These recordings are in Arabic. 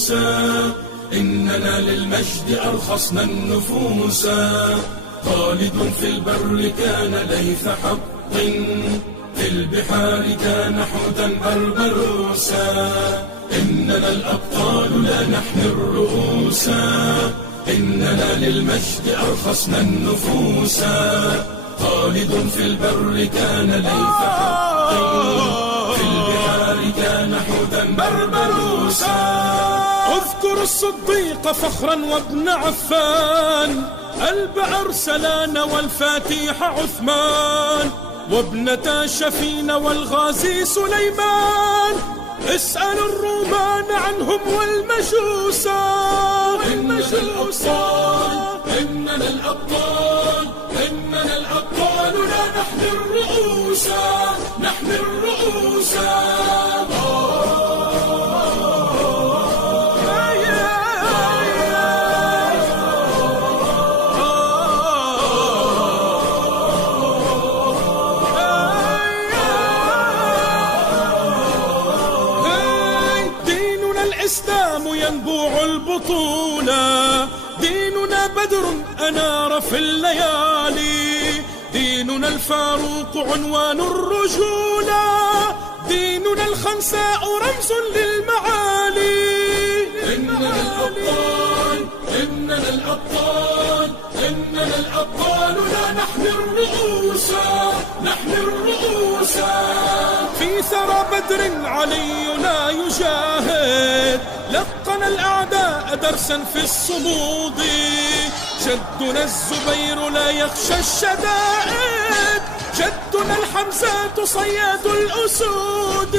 الرؤوسا، إننا للمجد أرخصنا النفوسا. خالد في البر كان ليث حق، في البحار كان حوتا بربروسا. إننا الأبطال لا نحن الرؤوسا، إننا للمجد أرخصنا النفوسا. خالد في البر كان ليث حق، في البحار كان حوتا بربروسا. اذكر الصديق فخرا وابن عفان، قلب أرسلان والفاتح عثمان، وابنتا شفين والغازي سليمان. اسأل الرومان عنهم والمجوسا. إننا الأبطال، إننا الأبطال، إننا الأبطال لا نحن الرؤوسا، نحن الرؤوسا. الإسلام ينبوع البطولة، ديننا بدر أنار في الليالي، ديننا الفاروق عنوان الرجولة، ديننا الخنساء رمز للمعالي. إننا الأبطال، إننا الأبطال، إننا الأبطال لا نحن الرؤوسا، نحن الرؤوسا. في ثرى بدر علينا يجاهد، لقن الأعداء درسا في الصمود، جدنا الزبير لا يخشى الشدائد، جدنا الحمزات صياد الأسود.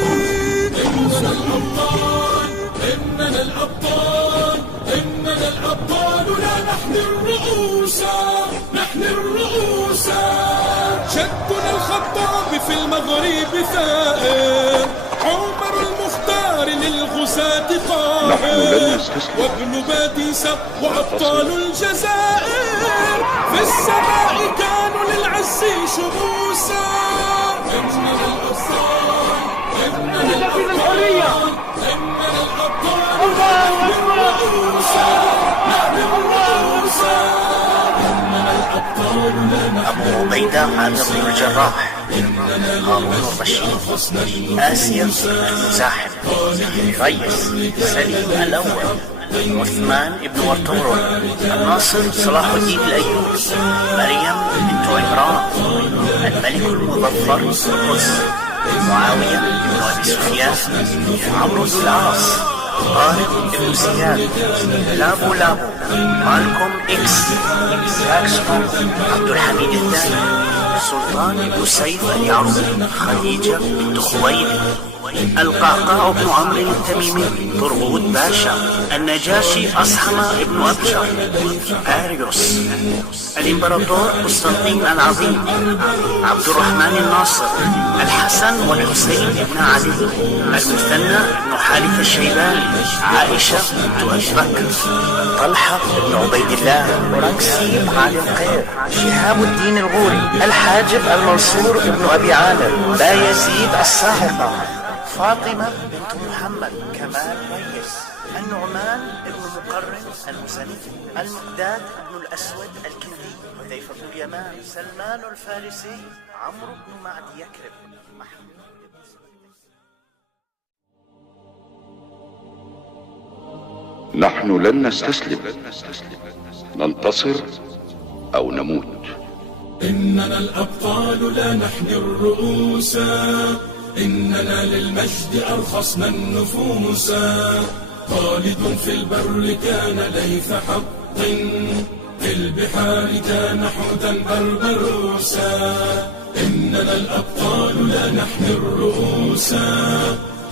إننا الأبطال، إننا الأبطال، إننا الأبطال لا نحن الرؤوسا، نحن الرؤوسا. جدنا الخطاب في المغرب ثائر، عمر المختار للغزاة قاهر، وابن باديسة وأبطال الجزائر، في السماء كانوا للعز شموسا. إننا الأبطال، إننا الأبطال، إننا الأبطال نحن الرؤوسا، نحن الرؤوسا. أبو عبيدة عامر بن الجراح، هارون الرشيد، آسيا المزاحم، ريس سليم الأول، عثمان بن ورطورون، الناصر صلاح الدين الأيوبي، مريم بنت عمران، الملك المظفر القدس، معاوية بن أبي سفيان، عمرو بن العاص، طارق بن زياد، لابو مالكوم إكس، جاكسون، عبد الحميد الثاني، سلطان بن سيف اليعربي، خديجة بنت خويلد، القعقاع بن عمرو التميمي، طرغوت باشا، النجاشي أصحم بن أبشر، أريوس، الإمبراطور قسطنطين العظيم، عبد الرحمن الناصر، الحسن والحسين بن علي، المثنى بن حارث الشيباني، عائشة بنت أبي بكر، طلحة بن عبيد الله، أوركسي بن علي القير، شهاب الدين الغوري، الحاجب المنصور بن أبي عامر، بايزيد الصاعقة، فاطمة بنت محمد، كمال ريس، النعمان بن مقرن المزني، المقداد بن الأسود الكندي، حذيفة بن اليمان، سلمان الفارسي، عمرو بن معد يكرب، نحن لن نستسلم، ننتصر أو نموت. إننا الأبطال لا نحن الرؤوسا، إننا للمجد أرخصنا النفوسا. خالد في البر كان ليث حق، في البحار كان حوتا بربروسا. إننا الأبطال لا نحن الرؤوسا،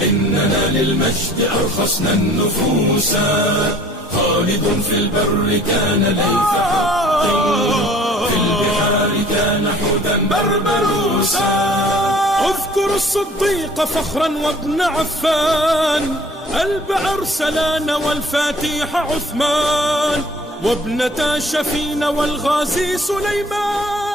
إننا للمجد أرخصنا النفوسا. خالد في البر كان ليث حق، في البحار كان حوتا بربروسا. اذكر الصديق فخرا وابن عفان، قلب أرسلان والفاتح عثمان، وابنتا شفين والغازي سليمان.